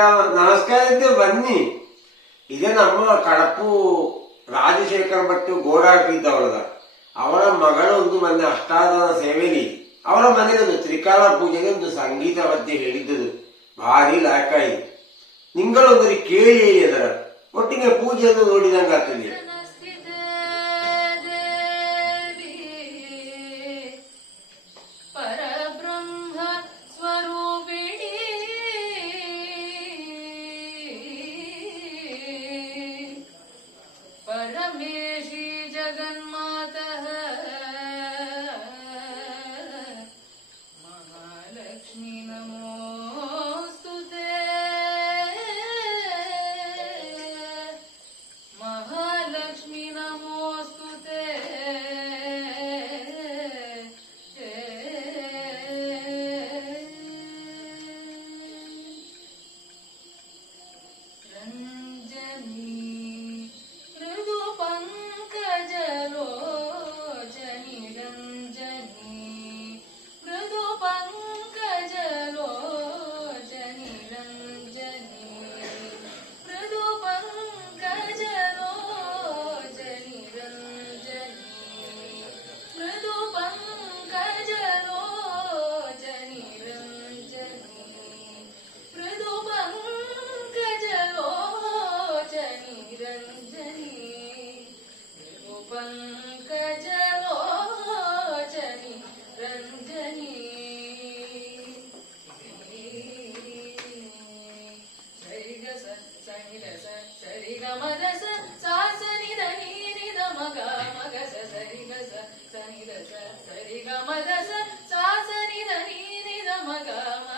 ನಮಸ್ಕಾರ ಬನ್ನಿ. ಇದು ನಮ್ಮ ಕಡಪು ರಾಜಶೇಖರ ಭಟ್ ಗೋಡಾಡ್ತಿದ್ದವಳದ. ಅವರ ಮಗಳು ಒಂದು ಮೊನ್ನೆ ಅಷ್ಟಾದನ ಸೇವೆಲಿ. ಅವರ ಮನೆಗೆ ಒಂದು ತ್ರಿಕಾಲ ಪೂಜೆಗೆ ಒಂದು ಸಂಗೀತ ಬದ್ದೆ ಹೇಳಿದ್ದದು. ಭಾರಿ ಲಾಕಾಯಿ ನಿಂಗಳೊಂದರಿ ಕೇಳಿ ಅದರ ಒಟ್ಟಿಗೆ ಪೂಜೆಯನ್ನು ನೋಡಿದಂಗ ಆಗ್ತದೆ जगन्मेषी जगन् సని రస సరి గమ రస సా సని దని ని ద మగ మగ స సరి రస సని రస సరి గమ మగ మగ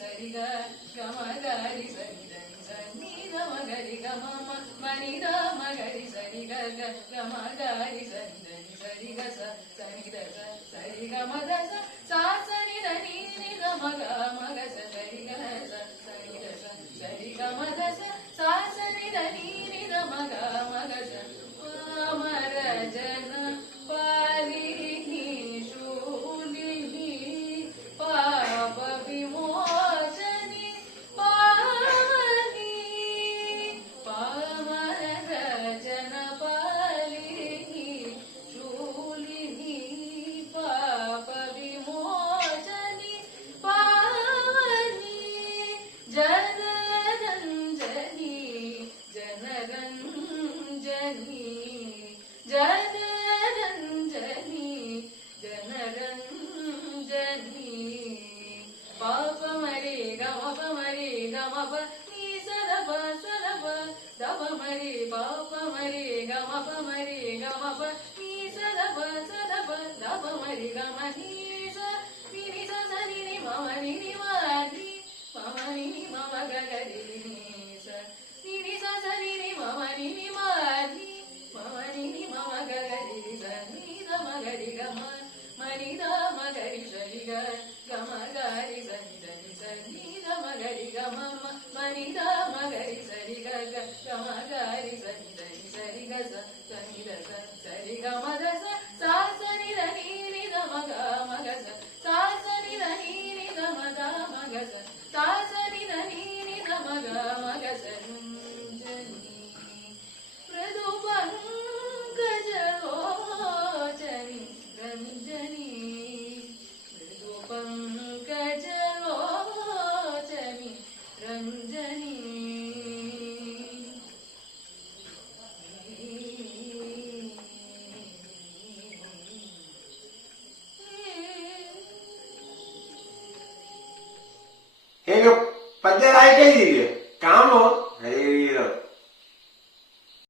ಸರಿ ಗ ಗಮ ಗರಿ ಸರಿ ಧನಿ ಸ ನೀದ ಮಗರಿ ಗಮ ಮ ಮನಿದ ಮಗರಿ ಸರಿ ಗ ಗ ಗಮ ಗರಿ ಸರಿ ಧನಿ ಸರಿ ಗ ಸ ಸನಿ ದ ಸ ಸರಿ ಗ ಮ ದ ಸ ಸಾ ಸನಿ ದ ನೀ ನಿ ದ ಮಗ ಮಗ ಸ ನಲ್ಲಿ ಪಾಪ ಮರಿ ಗಮಪ ಮರಿ ಗಮಪ ನೀ ಸರಪ ಸ್ವರಪ ದಪ ಮರಿ ಪಾಪ ಮರಿ ಗಮಪ ಮರಿ ಗಮಪ ನೀ ಸರಪ ಸರಪ ದಪ ಮರಿ ಗಮ ನೀ 在你的身在你的身在你看不 ये जो पद्य राय के लिए काम हो